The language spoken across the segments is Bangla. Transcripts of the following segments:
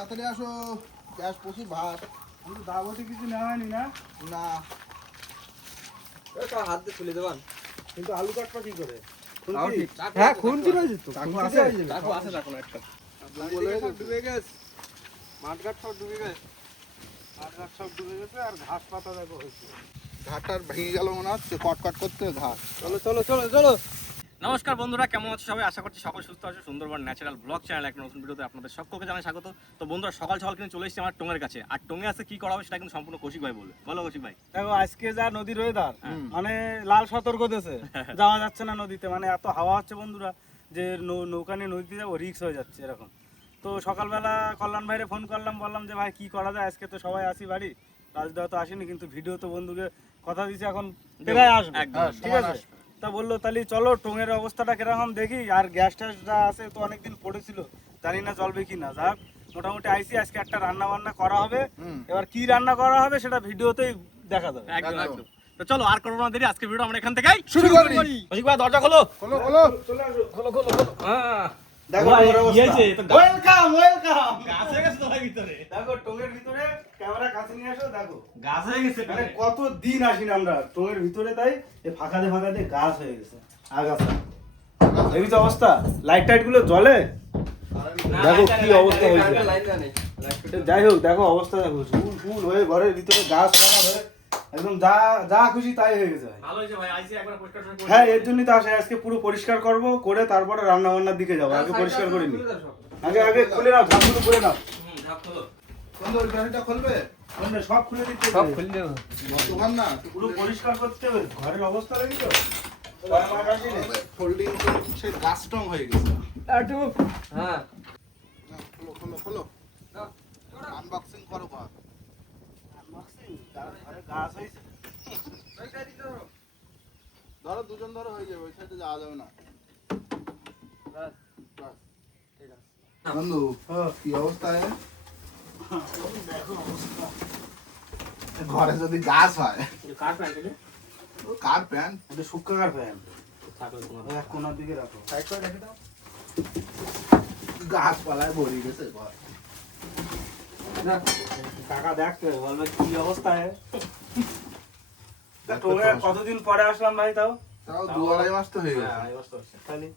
তাড়াতাড়ি আসো, গ্যাস প্রচুর ভাত। কিন্তু দাবতে কিছু নেওয়া হয়নি না? না হাত দিয়ে তুলে দেবান। কিন্তু আলু কাটবা কি করে? হ্যাঁ খুনতি রয়েছে তো। কাকু খুন্তি আছে? রয়েছে যাবে। কাকু আছে না কোনো একটা। জঙ্গলে ডুবে গেছে। মাঠঘাট সব ডুবে গেছে। মাঠঘাট সব ডুবে গেছে আর ঘাস পাতা দেখো হয়েছে। ঘাটটার ভেঙে গেল মনে হচ্ছে, কটকট করতে ঘাট। চলো চলো চলো চলো। নমস্কার বন্ধুরা, কেমন আছো সবাই? আশা করছি সকল সুস্থ আছে। সুন্দরবন ন্যাচারাল ব্লগ চ্যানেল একটা নতুন ভিডিওতে আপনাদের সকলকে জানাই স্বাগত। তো বন্ধুরা সকাল সকাল কিন্তু চলে এসেছি আমার টঙের কাছে। আর টঙে আসতে কি করা হবে সেটা কিন্তু সম্পূর্ণ কৌশিক ভাই বলবে। বলো কৌশিক ভাই। দেখো আজকে যা নদীর ওয়েদার, মানে লাল সতর্ক দিয়েছে, যাওয়া যাচ্ছে না নদীতে। মানে এত হাওয়া হচ্ছে বন্ধুরা যে নৌকা নিয়ে নদীতে যাবো রিস্ক হয়ে যাচ্ছে এরকম। তো সকালবেলা কল্যাণ ভাইরে ফোন করলাম, বললাম যে ভাই কি করা যায়, আজকে তো সবাই আসি বাড়ি, রাজদা তো আসেনি, কিন্তু ভিডিও তো বন্ধুকে কথা দিয়েছি এখন প্রায় আসবে। একদম, ঠিক আছে, তা বললো তাহলে চলো টঙের অবস্থাটা কিরকম দেখি। আর গ্যাস ট্যাস যা আছে তো অনেকদিন পড়েছিল, জানি না জ্বলবে কি না। যাক মোটামুটি আইসি, আজকে একটা রান্না বান্না করা হবে। এবার কি রান্না করা হবে সেটা ভিডিওতেই দেখা যাবে। একদম একদম। তো চলো আর করবো না দেরি, আজকে ভিডিও আমরা এখান থেকেই শুরু করি। কৌশিক ভাই দরজা খোলো। খোলো খোলো। চলে আসো। খোলো খোলো খোলো। হ্যাঁ দেখো ভাই, আমার অবস্থা। ইয়েছে, তো গা- ওয়েলকাম ওয়েলকাম। গাছ হয়ে গেছে তো ভাই ভিতরে। দেখো টঙের ভিতরে ক্যামেরা কাছে নিয়ে আসো। দেখো গাছ হয়ে গেছে মানে কত দিন আসি না আমরা টঙের ভিতরে, তাই এই ফাঁকাতে ফাঁকাতে গাছ হয়ে গেছে, আগাছা। এই তো অবস্থা, লাইট টাইট গুলো জ্বলে। দেখো কি অবস্থা হয়েছে। লাইন দেওয়া নেই। যাই হোক দেখো অবস্থা, দেখো ফুল ফুল হয়ে ঘরের ভিতরে গাছ লাগানো হয়ে একদম যা যা খুশি তাই হয়ে গেছে ভাই। ভালো হয়েছে ভাই, আইসি একবার পরিষ্কার করে হ্যাঁ এর জন্যই তো আসে, আজকে পুরো পরিষ্কার করব, করে তারপরে রান্না বান্নার দিকে যাবো। আগে পরিষ্কার করিনি, আগে আগে খুলে নাও, ঝাঁপগুলো খুলে নাও। ঝাপ খোলো। বন্ধু ওই গাড়িটা খুলবে? বন্ধু, সব খুলে দিতে সব হবে। খুলে দেবো। দোকান না পুরো পরিষ্কার করতে হবে ঘরের অবস্থা দেখি তো। ফোল্ডিং সে গাছ টং হয়ে গেছে। একটু হ্যাঁ। না, খোলো খোলো খোলো, আনবক্সিং করো ঘর। ঘরে গাছ হয়েছে। ধরো দুজন ধরো হয়ে যাবে, ওই সাইডে যাওয়া যাবে না। বাস। বাস। ঠিক আছে। বন্ধু কি অবস্থা দেখো অবস্থা। ঘরে যদি গাছ হয়, কার প্যান্ট এটা? ও কার প্যান্ট এটা শুক্কাকার ফ্যান, থাকো তোমার। এক কোনার দিকে রাখো। সাইড করে রেখে দাও। গাছপালায় ভরে গেছে ঘর। কাকা দেখতে বলবে কি অবস্থা। কতদিন পরে আসলাম ভাই, তাও তাও 2-2.5 মাস তো হয়ে গেছে। হ্যাঁ, এই অবস্থা হচ্ছে। খালি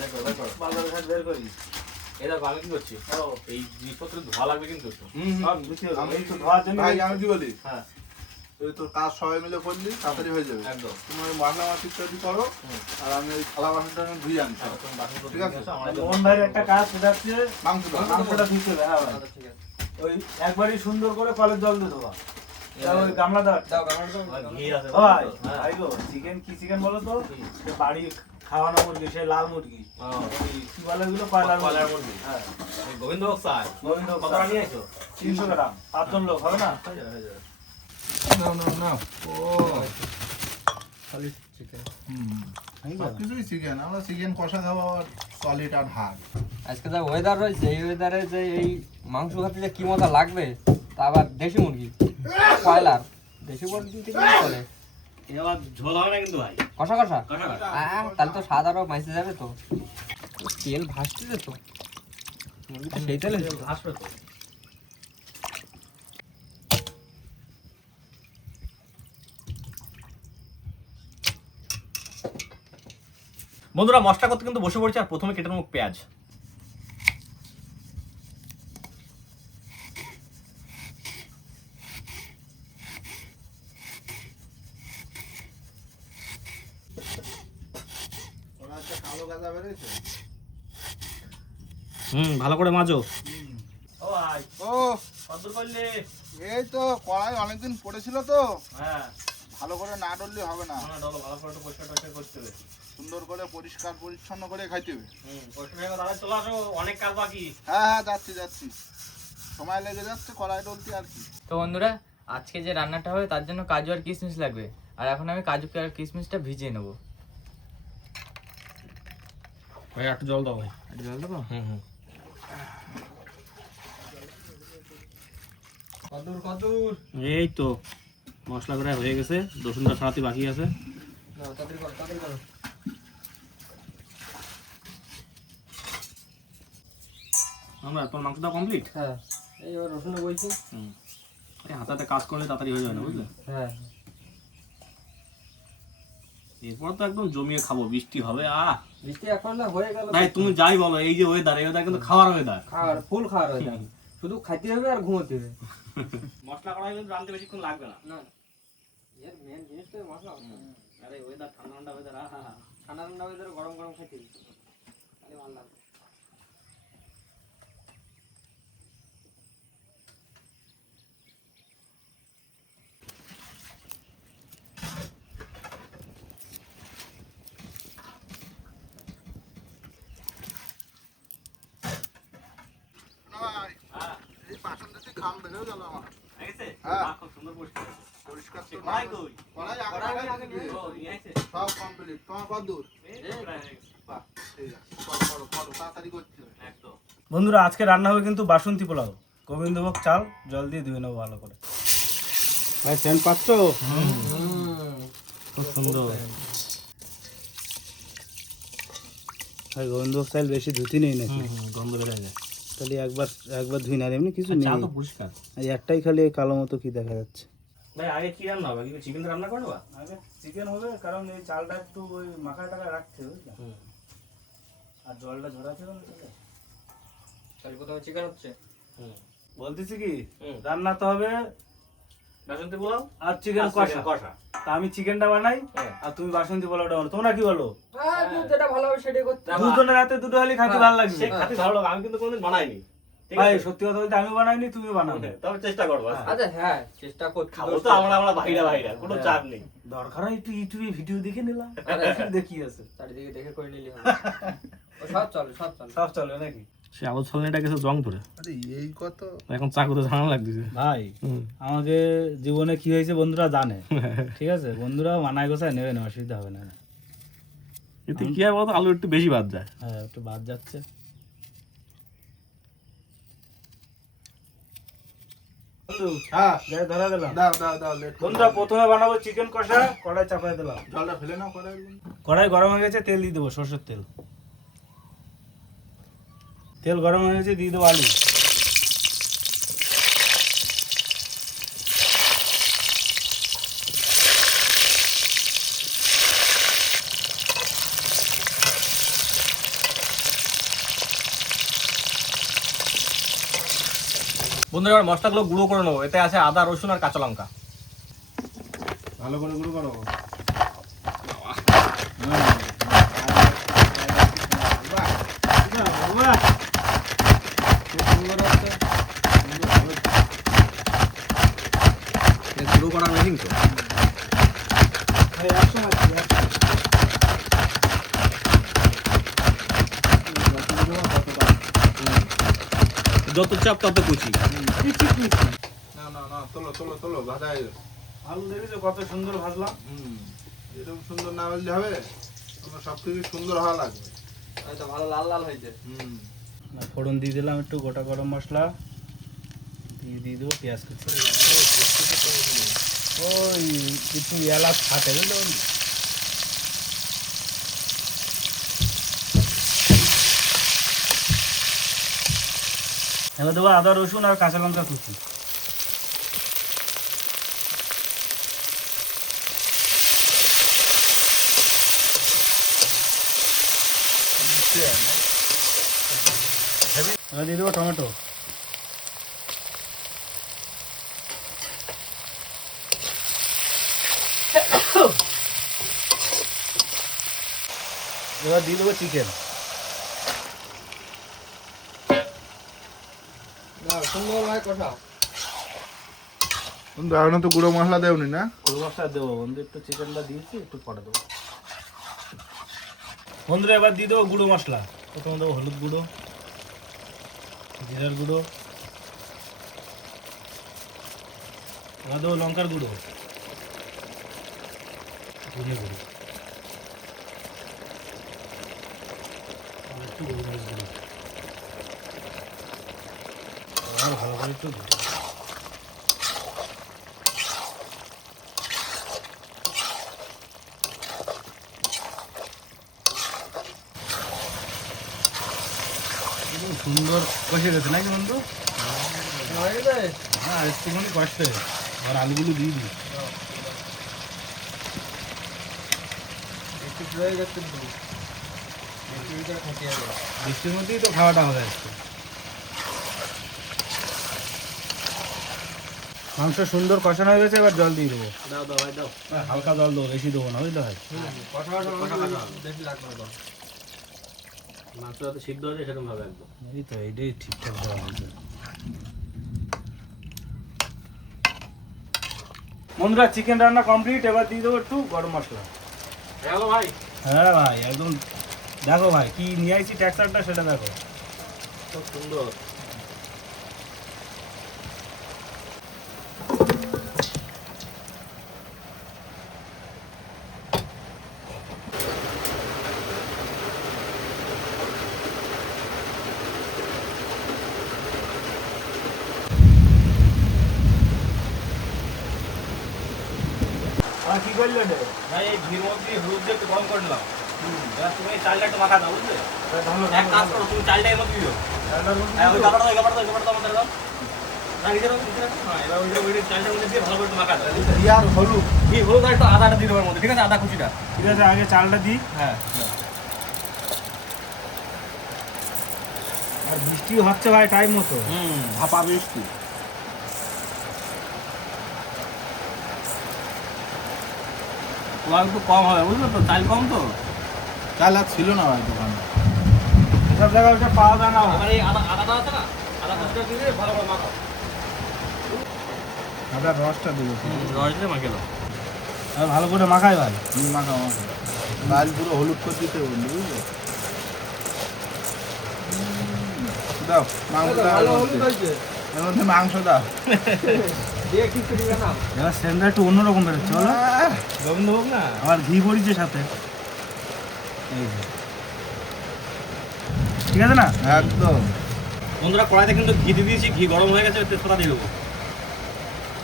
দেখো দেখো। বাজার ঘাট বের করি। এই দেখো আমি কি করছি, এই জিনিসপত্র ধোয়া লাগবে কিন্তু একটু। সব ধুতে হবে। আমি এই তো ধোয়ার জন্য ভাই আমি কি বলি, হ্যাঁ তুই তোর কাজ সবাই মিলে করলি তাড়াতাড়ি হয়ে যাবে। একদম। তুমি ওই মশলা মাছ ইত্যাদি করো, আর আমি ওই থালা বাসনটা আমি ধুয়ে আনছি। তুমি বাসনপত্র ঠিক আছে। নিয়ে এসো, আমার এই যে মোহন ভাইয়ের একটা কাজ, সেটা হচ্ছে মাংস দাও। মাংসটা ধুতে হবে। হ্যাঁ ভাই, আচ্ছা, ঠিক আছে। ওই একবারই সুন্দর করে কলের জল দিয়ে দেওয়া। তা ওই গামলা দাও। দাও ক্যামেরাটা ভাই, দাও। ঘি আছে ভাই হ্যাঁ। ভাই গো, চিকেন কি চিকেন বলো তো? সে বাড়ি খাওয়ানো মুরগি, সে লাল মুরগি। ও, ওই কি বলে ওগুলো? কয়লার কয়লার মুরগি। মুরগি। হ্যাঁ, এই গোবিন্দভোগ চাল। গোবিন্দ কতটা নিয়ে এসো? 300 গ্রাম, 5 জন লোক হবে না? হয়ে যাবে, হয়ে যাবে। নাও নাও নাও। ও খালি চিকেন। সবকিছুই চিকেন, আমরা চিকেন কষা খাবো, আবার সলিড আর হাড়। আজকে যা ওয়েদার রয়েছে, এই ওয়েদারে যে এই মাংস খেতে যে কি মজা লাগবে, তা আবার দেশি মুরগি, কয়লার দেশি মুরগি থেকে কি করে এবার ঝোল হবে না কিন্তু ভাই, কষা কষা। কষা কষা। তাহলে তো স্বাদ আরো মাইসে যাবে তো। তেল ভাসতেছে তো, মুরগিটা সেই তেলে ভাসবে তো। বন্ধুরা মশলা করতে কিন্তু বসে পড়েছে, আর প্রথমে কেটে নেবো পেঁয়াজ। ওরা একটা কালো গাঁদা বেরোয়েছে। ভালো করে মাজো। ও ভাই, ও কত করলে? এই তো কড়াই অনেকদিন পড়েছিল তো, হ্যাঁ, ভালো করে না ডললে হবে না। ভালো করে একটু পরিষ্কার টরিষ্কার করতে হবে। সুন্দর করে পরিষ্কার পরিচ্ছন্ন করে খাইতে হবে। পরিষ্কার হয়ে গেলে তাহলে চলে আসো, অনেক কাজ বাকি। হ্যাঁ হ্যাঁ যাচ্ছি যাচ্ছি, সময় লেগে যাচ্ছে কড়াই ডলতে আর কি। তো বন্ধুরা, আজকে যে রান্নাটা হবে তার জন্য কাজু আর কিশমিশ লাগবে। আর এখন আমি কাজু আর কিশমিশটা ভিজিয়ে নেবো। ভাই একটু জল দাও ভাই। একটু জল দেবো? কদূর এই তো মশলা করে হয়ে গেছে, রসুনটা ছাড়াতে বাকি আছে। তাড়াতাড়ি করো। আমরা তোর মাংসটা কমপ্লিট। হ্যাঁ এই এবার রসুন বইছি। এই হাতাতে কাজ করলে তাড়াতাড়ি হয়ে যাবে না, বুঝলে? হ্যাঁ এরপর তো একদম জমিয়ে খাবো, বৃষ্টি হবে। বৃষ্টি এখন না হয়ে গেল। ভাই তুমি যাই বলো, এই যে ওয়েদার, এই ওয়েদার কিন্তু খাওয়ার ওয়েদার। খাওয়ার ফুল খাওয়ার হয়ে যাবে, শুধু খাইতে হবে আর ঘুমোতে হবে। মশলা করা কিন্তু রাঁধতে বেশিক্ষণ লাগবে না। না এর মেন জিনিস তো মশলা। আরে ওয়েদার ঠান্ডা ঠান্ডা ওয়েদার, ঠান্ডা ঠান্ডা ওয়েদারে গরম গরম খাইতে হবে, তাহলে ভালো লাগবে। এই বাসন দিতে খাম বেড়েও গেল আমার। হয়েছে? হ্যাঁ। খুব সুন্দর পরিষ্কার হয়েছে। পরিষ্কার তো কড়াই না। কই? কড়াই কড়াই আগে আগে দিয়ে ও, নিয়ে আইছে? সব কমপ্লিট। তোমার কত দূর? এই তো প্রায় হয়ে গেছে। বাহ, ঠিক আছে। করো, তাড়াতাড়ি করতে হবে। একদম। বন্ধুরা আজকে রান্না হবে কিন্তু বাসন্তী পোলাও, গোবিন্দভোগ চাল জল দিয়ে ধুয়ে নেবো ভালো করে। ভাই সেন্ট পাচ্ছ? খুব সুন্দর। ভাই গোবিন্দভোগ চাল বেশি ধুতি নেই নাকি? গন্ধ বের হয়ে যায়। খালি একবার ধুই না, আর এমনি কিছু নেই। চাল তো পরিষ্কার। এই একটাই খালি এই কালো মতো কি দেখা যাচ্ছে। ভাই আগে কি রান্না হবে? কি চিকেন রান্না করবা? আগে চিকেন হবে, কারণ এই চালটা একটু ওই মাখা টাকা রাখতে বুঝলে, আর জলটা ঝরাতে হবে না। তাহলে প্রথমে চিকেন হচ্ছে। বলতেছি কি, হুম। রান্না তো হবে বাসন্তী পোলাও আর চিকেন কষা। কষা। তা আমি চিকেনটা বানাই হ্যাঁ। আর তুমি বাসন্তী পোলাওটা বানাও। তোমরা কি বলো? হ্যাঁ যেটা ভালো হবে সেটাই করতে হবে। দুজনের হাতে দুটো হলে খাতে ভালো লাগবে। সে খাতে ভালো লাগে, আমি কিন্তু কোনোদিন বানাইনি। ঠিক ভাই আছে? সত্যি কথা বলতে আমি বানাইনি, তুমি বানাও। তবে চেষ্টা করবো। আচ্ছা হ্যাঁ চেষ্টা করতে খাবো তো আমরা বাইরা কোনো চাপ নেই। দরকার হয় একটু ইউটিউবে ভিডিও দেখে নিলাম, দেখি আছে চারিদিকে দেখে করে নিলি হবে। ও সব চলে সব চলে নাকি? সে আলো ছলনেটা গেছে জং ধরে, আরে এই কত? এখন চাকুতে ঝামেলা লাগতেছে। ভাই আমাকে জীবনে কি হয়েছে বন্ধুরা জানে, ঠিক আছে? বন্ধুরা মানায় গোছায় নেবে না, অসুবিধা হবে না। এতে কি হয় বলতো, আলু একটু বেশি বাদ যায়। হ্যাঁ একটু বাদ যাচ্ছে। হ্যাঁ, যাই ধরা দিলাম। দাও লেট। বন্ধুরা প্রথমে বানাবো চিকেন কষা, কড়াই চাপাই দিলাম। জলটা ফেলে নাও কড়াই। কড়াই গরম হয়ে গেছে, তেল দিয়ে দেবো, সরষের তেল। তেল গরম হয়ে গেছে, দিয়ে দেবো আলু। বন্ধুরা এবার মশলাগুলো গুঁড়ো করে নেবো। এতে আছে আদা, রসুন আর কাঁচা লঙ্কা। ভালো করে গুঁড়ো করো। গুঁড়ো করার মেশিন তো। যত চাপ তত কুচি। না, তোলো, ভাজা হয়ে গেছে। আলু দেখেছো কত সুন্দর ভাজলাম? এরকম সুন্দর না ভাজলে হবে? তোমার সব থেকে সুন্দর হওয়া লাগবে। হয়তো ভালো লাল লাল হয়েছে। ফোড়ন দিয়ে দিলাম একটু গোটা গরম মশলা, দিয়ে দেবো পেঁয়াজ কুচি। ওই একটু এলাচ ফাটে বুঝলে বন্ধু? এবার দেবো আদা, রসুন আর কাঁচা লঙ্কা কুচি। এবার দিয়ে দেবো টমেটো। এবার দিয়ে দেবো চিকেন। সুন্দর ভাই কষা। বন্ধু এখনো তো গুঁড়ো মশলা দেওনি না? গুঁড়ো মশলা দেবো বন্ধু, একটু চিকেনটা দিয়েছি, একটু পরে দেবো। বন্ধুরা এবার দিয়ে দেবো গুঁড়ো মশলা। প্রথমে দেবো হলুদ গুঁড়ো, জিরার গুঁড়ো, এবার দেবো লঙ্কার গুঁড়ো, ধনে গুঁড়ো, আর একটু গোলমরিচ গুঁড়ো। এবার ভালো করে একটু সুন্দর কষে গেছে নাকি বন্ধু? হ্যাঁ একটুখানি কষতে আর আলুগুলো দিয়ে দিই। বৃষ্টির মধ্যেই তো খাওয়াটা হবে আজকে। মাংস সুন্দর কষানো হয়ে গেছে, এবার জল দিয়ে দেবো। হালকা জল দেবো, বেশি দেবো না, বুঝতে হয়। মাংস যাতে সিদ্ধ হয়ে যায় সেরকম ভাবে একদম। এই তো এইটাই ঠিকঠাক দেওয়া হয়েছে। বন্ধুরা চিকেন রান্না কমপ্লিট, এবার দিয়ে দেবো একটু গরম মশলা। হ্যালো ভাই, হ্যাঁ ভাই একদম, দেখো ভাই কি নিয়ে আইছি টেক্সচারটা সেটা দেখো। খুব সুন্দর। আর কি করলে রে? ভাই এই ঘির মধ্যে হলুদ দিয়ে একটু গরম করে নিলাম। এবার তুমি এই চালটা একটু মাখা দাও, বুঝলে? এক কাজ করো, তুমি চালটা এর মধ্যে দিও। হ্যাঁ, ওই কাপড়টা দাও, কাপড়টা আমাদের দাও। না, নিজের মধ্যে দিতে রাখো। হ্যাঁ, এবার ওই চালটার মধ্যে দিয়ে ভালো করে একটু মাখা দাও। ইয়ার হলুদ, এই হলুদ আর একটু আদাটা দিয়ে দেবো এর মধ্যে, ঠিক আছে? আদা কুচিটা। ঠিক আছে আগে চালটা দিই। হ্যাঁ। আর বৃষ্টিও হচ্ছে ভাই টাইম মতো। ভাপা বৃষ্টি। পোলাও একটু কম হবে, বুঝলো তো? চাল কম তো। চাল আর ছিল না ভাই দোকানে। সব জায়গায় ওটা পাওয়া যায় না। এবার এই আদাটা আছে না, আদা কুচিটা দিয়ে ভালো করে মাখাও। আদার রসটা দেবো। রস দিয়ে মাখিয়ে দাও। আর ভালো করে মাখাই ভাই। মাখা মাখা লাল পুরো হলুদ করে দিতে বললি, বুঝলে? দাও মাংস দাও, এর মধ্যে মাংস দাও। এবার সেন্ডটা একটু অন্যরকম বেরোচ্ছে, বলো? গন্ধ হোক না। আবার ঘি পড়িছে সাথে, এই যে। ঠিক আছে না? একদম। বন্ধুরা কড়াইতে কিন্তু ঘি দিয়ে দিয়েছি, ঘি গরম হয়ে গেছে, তেজপাতা দিয়ে দেবো।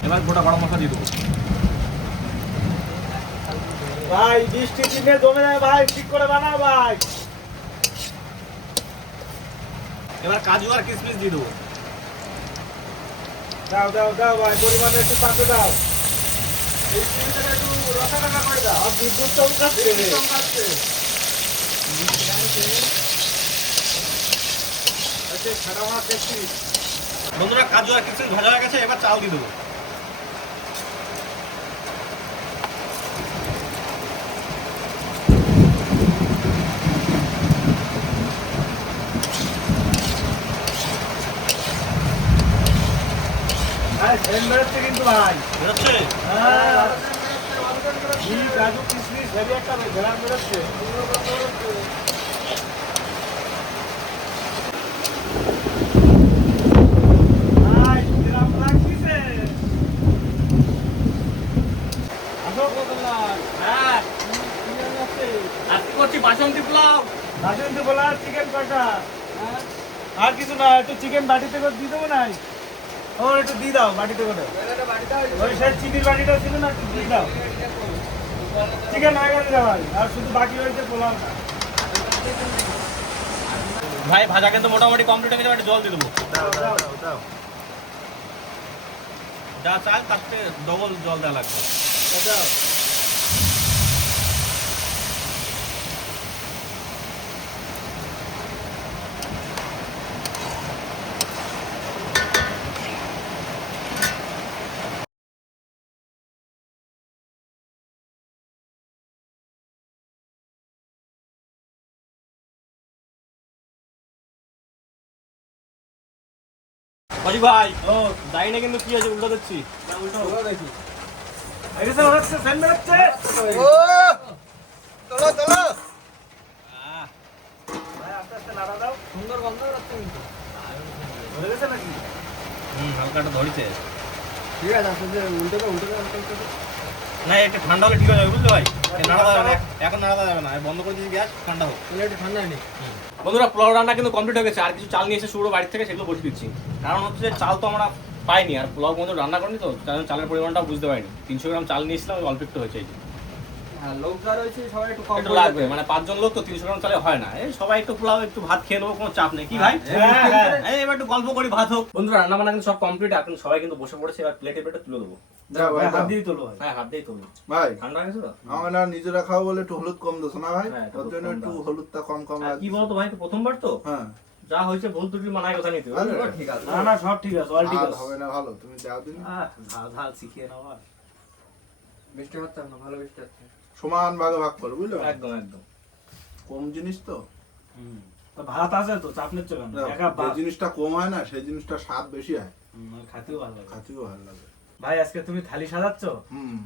এবার গোটা গরম মশলা দিয়ে দেবো। ভাই বৃষ্টি দিনে জমে যায় ভাই, ঠিক করে বানাও ভাই। এবার কাজু আর কিশমিশ দিয়ে দেবো। দাও দাও দাও ভাই, পরিমাণে একটু পাতে দাও। এই চিনিটা একটু রসা রসা করে দাও। আর বিদ্যুৎ চমকাচ্ছে। আচ্ছা ছাড়া মাছ দেখছি। বন্ধুরা কাজু আর কিশমিশ ভাজা হয়ে গেছে, এবার চাল দিয়ে দেবো। ভাই সেন বেরোচ্ছে কিন্তু ভাই। বেরোচ্ছে? হ্যাঁ ঘি কাজু কিশমিশ হেভি একটা ঘেরান বেরোচ্ছে। ভাই কিরম লাগছে? আসো হ্যাঁ, আজকে করছি বাসন্তী পোলাও। বাসন্তী পোলা চিকেন কষা। আর কিছু না, একটু চিকেন বাটিতে করে দিয়ে দেবো নাই? ও একটু দিয়ে দাও বাটিতে করে। ওই সে চিনির বাটিটা ছিল না, একটু দিয়ে দাও। চিকেন হয়ে গেছে ভাই, আর শুধু বাকি হয়েছে পোলাওটা। ভাই ভাজা কিন্তু মোটামুটি কমপ্লিট হয়ে গেছে, একটু জল দিয়ে দেবো। দাও দাও দাও যা চাল তার থেকে ডবল জল দেওয়া লাগবে। দাও। বাজি ভাই, ও যাই না কিন্তু কি আছে, উল্টো দেখছি। এসে হচ্ছে সেন বেরোচ্ছে। চলো চলো। ভাই আস্তে আস্তে নাড়া দাও। সুন্দর গন্ধ বেরোচ্ছে কিন্তু। হয়ে গেছে নাকি? হালকা একটা ধরিছে। ঠিক আছে, আসলে উল্টে দাও, উল্টে দাও, উল্টে দাও। না একটু ঠান্ডা হলে ঠিক হয়ে যাবে, বুঝতে ভাই? নাড়া যাবে না, এখন নাড়া যাবে না, বন্ধ করে দিয়েছি গ্যাস, ঠান্ডা হোক। তাহলে একটু ঠান্ডা নেই। বন্ধুরা পোলাও রান্না কিন্তু কমপ্লিট হয়ে গেছে, আর কিছু চাল নিয়ে এসে শুরু বাড়ি থেকে সেগুলো বসে দিচ্ছি। কারণ হচ্ছে যে চাল তো আমরা পাইনি, আর পোলাও বন্ধু রান্না করিনি তো, কারণ চালের পরিমাণটাও বুঝতে পারিনি। 300 গ্রাম চাল নিয়েছিলাম, অল্প একটু হয়েছে। এই যে হ্যাঁ লোকটা রয়েছে সবাই একটু কম একটু লাগবে মানে 5 জন লোক তো 300 গ্রাম চালে হয় না এই সবাই একটু পোলাও একটু ভাত খেয়ে নেবো কোনো চাপ নেই কি ভাই এই এবার একটু গল্প করি ভাত হোক বন্ধুরা রান্না বান্না কিন্তু সব কমপ্লিট এখন সবাই কিন্তু বসে পড়েছে এবার প্লেটে তুলে দেবো যাও ভাই, হাত যাও। দিয়ে তোলো ভাই। হ্যাঁ হাত দিয়েই তুলবো ভাই ঠান্ডা হয়ে গেছে তো আমরা নিজেরা খাবো বলে একটু হলুদ কম দিছো না ভাই? হ্যাঁ, একটু ওর জন্য কম একটু দাও। হলুদটা কম কম আর কি লাগছে। বলতো ভাই তো প্রথমবার তো হ্যাঁ। যা হয়েছে ভুল ত্রুটি মানায় কথা নিতে আরে, ঠিক আছে না না সব ঠিক আছে অল ঠিক আর আছে হবে না ভালো, তুমি দাও দিন। ঝাল ঝাল শিখিয়ে নাও আর বৃষ্টি হচ্ছে না ভালো বৃষ্টি হচ্ছে সমান ভাগে ভাগ করো বুঝলো? একদম একদম কম জিনিস তো। তো ভাত আছে তো চাপ নিচ্ছ কেন একা যে জিনিসটা কম হয় না সেই জিনিসটা স্বাদ বেশি হয়, খাতেও ভালো লাগে খাতেও ভালো লাগে। ভাই আজকে তুমি থালি সাজাচ্ছ হুম।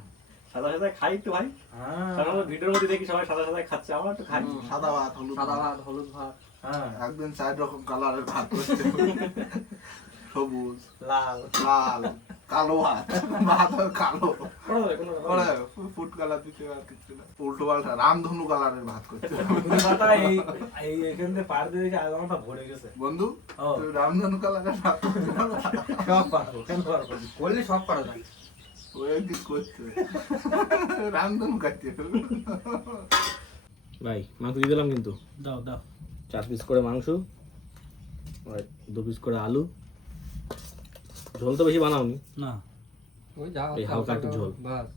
সাদা সাদা খাই একটু ভাই হ্যাঁ সাধারণত ভিডিওর মধ্যে দেখি সবাই সাদা সাদা খাচ্ছে আমরা একটু খাই সাদা ভাত, হলুদ সাদা ভাত। ভাত হলুদ ভাত হ্যাঁ একদিন 4 রকম কালারের ভাত করতে সবুজ, লাল লাল, কালো ভাত, ভাত হয় কালো। কোনো ব্যাপার, কোনো ব্যাপার না। ফুড কালার দিতে আর কিছু না, উল্টো পাল্টা রামধনু কালারের ভাত করতে পুরি পাতা এই এই এখান থেকে পার দিয়ে দেখি আধা ঘন্টা ভরে গেছে বন্ধু। ও। তুমি রামধনু কালারের ভাত করতে পারো? সব পারবো কেন পারবো না? করলে সব করা যায় ওই একদিন করতে রামধনু কাটতে ভাই মাংস দিয়ে দিলাম কিন্তু দাও দাও 4 পিস করে মাংস আর 2 পিস করে আলু ঝোল তো বেশি বানাওনি না ওই যা এই হালকা একটু ঝোল। বাস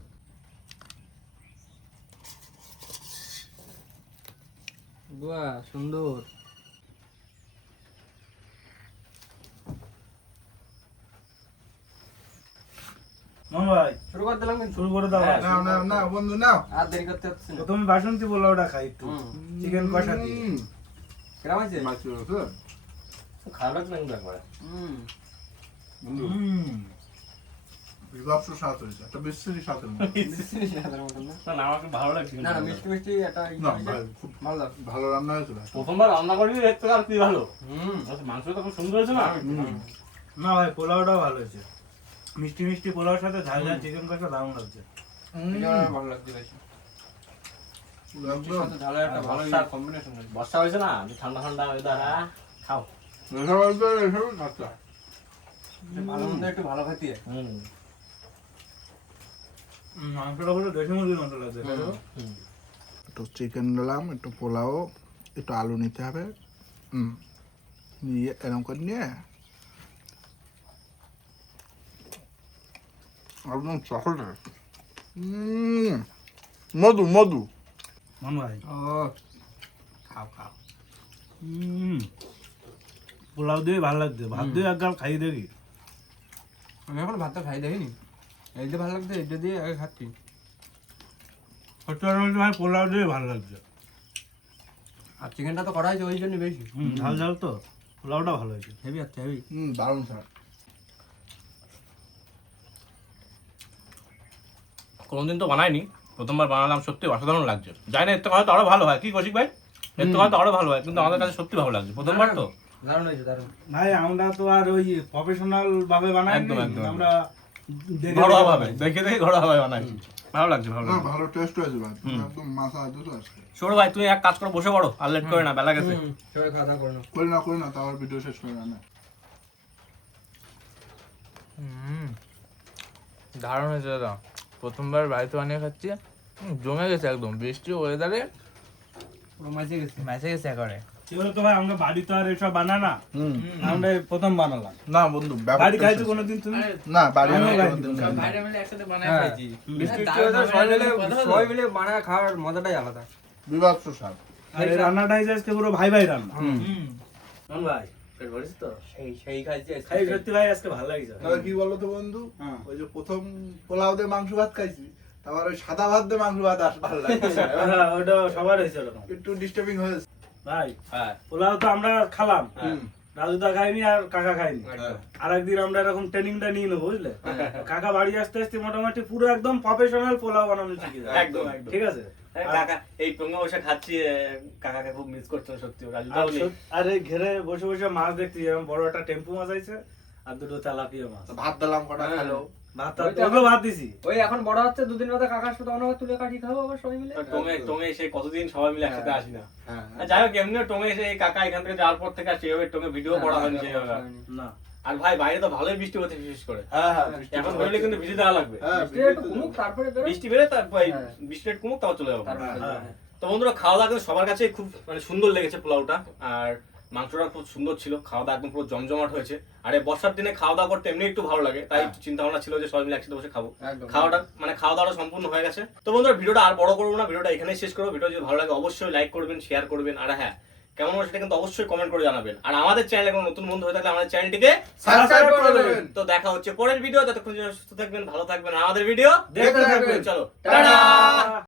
বাহ সুন্দর মামা ভাই শুরু করে দিলাম কিন্তু শুরু করে দাও ভাই। না না না বন্ধু নাও। আর দেরি করতে হচ্ছে না প্রথমে বাসন্তী পোলাওটা খাই একটু চিকেন কষা দিয়ে কেমন আছে মাছ আছে? খারাপ লাগছে না কিন্তু একবারে বন্ধু হুম বিভৎস স্বাদ হয়েছে, একটা বিশ্রী স্বাদের মতো। না না আমার খুব ভালো লাগছে না না মিষ্টি মিষ্টি একটা না ভাই, খুব ভালো লাগছে ভালো রান্না হয়েছে ভাই। প্রথমবার রান্না করি এর থেকে আর কি ভালো হুম মাংসটা খুব সুন্দর হয়েছে না না ভাই পোলাওটাও ভালো হয়েছে মিষ্টি মিষ্টি পোলাওর সাথে ঝাল ঝাল চিকেন কষা দারুণ লাগছে এটা আমার ভালো লাগছে বেশি একদম সাথে ঝালের একটা ভালো বর্ষার- কম্বিনেশন হয়েছে বর্ষা হয়েছে না ঠান্ডা ঠান্ডা ওয়েদার খাও এসব বলতে এসব আচ্ছা। ভালো মন্দ একটু ভালো খাতি মাংসটা হলো দেশি মুরগির মতো লাগছে তাই তো? একটু চিকেন দিলাম, একটু পোলাও, একটু আলু নিতে হবে। নিয়ে এরকম করে নিয়ে একদম চকলেট মধু মধু। মান ভাই ও খাও খাও পোলাও দিয়ে ভালো লাগছে ভাত দিয়ে এক গাল খাই দেখি আমি এখন ভাতটা খাই দেখিনি এইটা ভালো লাগছে এইটা দিয়ে আগে খাচ্ছি সত্যি কথা বলতে ভাই পোলাও দিয়ে ভালো লাগছে আর চিকেনটা তো করা হয়েছে ওই জন্য বেশি ঝাল ঝাল তো পোলাওটা ভালো হয়েছে হেভি আছে হেভি দারুণ স্যার। কোনোদিন তো বানাইনি প্রথমবার বানালাম সত্যি অসাধারণ লাগছে জানি না এর থেকে হয়তো আরো ভালো হয় কি কৌশিক ভাই এর থেকে হয়তো আরো ভালো হয় কিন্তু আমাদের কাছে সত্যি ভালো লাগছে প্রথমবার তো দারুণ হয়েছে দারুণ ভাই আমরা তো আর ওই প্রফেশনাল ভাবে বানাই একদম, একদম, আমরা দেখে ঘরোয়া দেখে ভাবে দেখে দেখে ঘরোয়া ভাবে বানাইছি ভালো লাগছে ভালো না লাগছে ভালো টেস্ট হয়েছে ভাই, একদম মাথা দুটো আজকে। সৌরভ ভাই তুমি এক কাজ করে বসে পড়ো আর লেট করে না বেলা গেছে সবাই খাওয়া দাওয়া করে নাও করি না তারপর ভিডিও শেষ করে না। দারুণ হয়েছে দাদা প্রথমবার বাড়িতে বানিয়ে খাচ্ছি জমে গেছে একদম বৃষ্টি ওয়েদারে পুরো মাঝে গেছে ম্যাচে গেছে একেবারে সেগুলো তো ভাই আমরা বাড়িতে আর এসব বানা না আমরা এই প্রথম বানালাম না বন্ধু বাড়ি খাইছো কোনোদিন তুমি না বাড়ি আমিও আমি খাইনি। কোনোদিন খাইনি। বাইরে মিলে একসাথে বানায় হ্যাঁ। খাইছি বৃষ্টি weather সবাই মিলে বানায় খাওয়ার মজাটাই আলাদা বিভৎস স্বাদ। আর এই রান্নাটাই যে আজকে পুরো ভাই ভাই রান্না মান ভাই পেট ভরেছে তো সেই খাইছি খাই সত্যি ভাই আজকে ভালো লাগছে তবে কি বলো তো বন্ধু, হ্যাঁ। ওই যে প্রথম পোলাও দিয়ে মাংস ভাত খাইছি, তারপর ওই সাদা ভাত দিয়ে মাংস ভাত আর ভালো লাগছে না। হ্যাঁ, ওটা সবার হয়েছে ওরকম একটু ডিস্টার্বিং হয়েছে। ভাই হ্যাঁ পোলাও তো আমরা খেলাম হুম। রাজুদা খাইনি আর কাকা খাইনি আর একদিন আমরা এরকম ট্রেনিংটা নিয়ে নেবো বুঝলে কাকা বাড়ি আসতে আসতে মোটামুটি পুরো একদম প্রফেশনাল পোলাও বানানো শিখে যাবে একদম একদম ঠিক আছে কাকা এই টঙ্গা বসে খাচ্ছি কাকাকে খুব মিস করছো সত্যি রাজুদাও নেই আর এই ঘেরে বসে বসে মাছ দেখছি এরকম বড় একটা টেম্পু মাছ আইছে আর দুটো তেলাপিয়া মাছ তো ভাত দিলাম কটা খেলো। ভাত ওইটা ওগুলো ভাত দিছি ওই এখন বড় হচ্ছে দুদিন বাদে কাকার সাথে অন্য তুলে কাটি খাবো আবার সবাই মিলে টঙ্গে টঙ্গে এসে কতদিন সবাই মিলে একসাথে আসি না হ্যাঁ আর যাই হোক এমনিও টঙ্গে এসে এই কাকা এখান থেকে যাওয়ার পর থেকে আর সেভাবে টঙ্গে ভিডিও করা হয়নি সেভাবে না আর ভাই বাইরে তো ভালোই বৃষ্টি হচ্ছে বিশেষ করে, হ্যাঁ এখন বেরোলে কিন্তু ভিজে দেওয়া লাগবে। তারপরে বেরো। বৃষ্টি বেড়ে তারপর হ্যাঁ। বৃষ্টি একটু কমুক তারপর চলে যাবো। তারপরে তো বন্ধুরা খাওয়া দাওয়া কিন্তু সবার কাছে খুব মানে সুন্দর লেগেছে পোলাওটা, আর মাংসটা খুব সুন্দর ছিল, খাওয়া দাওয়া একদম পুরো জমজমাট হয়েছে। আর এই বর্ষার দিনে খাওয়া দাওয়া করতে এমনি একটু ভালো লাগে, তাই একটু চিন্তা ভাবনা ছিল যে সবাই মিলে একসাথে বসে খাবো। একদম। খাওয়া দাওয়াটা সম্পূর্ণ হয়ে গেছে। তো বন্ধুরা ভিডিওটা আর বড় করবো না, ভিডিওটা এখানেই শেষ করবো। ভিডিও যদি ভালো লাগে অবশ্যই লাইক করবেন, শেয়ার করবেন, আর হ্যাঁ কেমন হলো সেটা কিন্তু অবশ্যই কমেন্ট করে জানাবেন। আর আমাদের চ্যানেলে কোনো নতুন বন্ধু হয়ে থাকলে আমাদের চ্যানেলটিকে সাবস্ক্রাইব করে দেবেন। তো দেখা হচ্ছে পরের ভিডিও, ততক্ষণ সুস্থ থাকবেন, ভালো থাকবেন, আর আমাদের ভিডিও দেখতে থাকবেন। চলো টাটা। টাটা।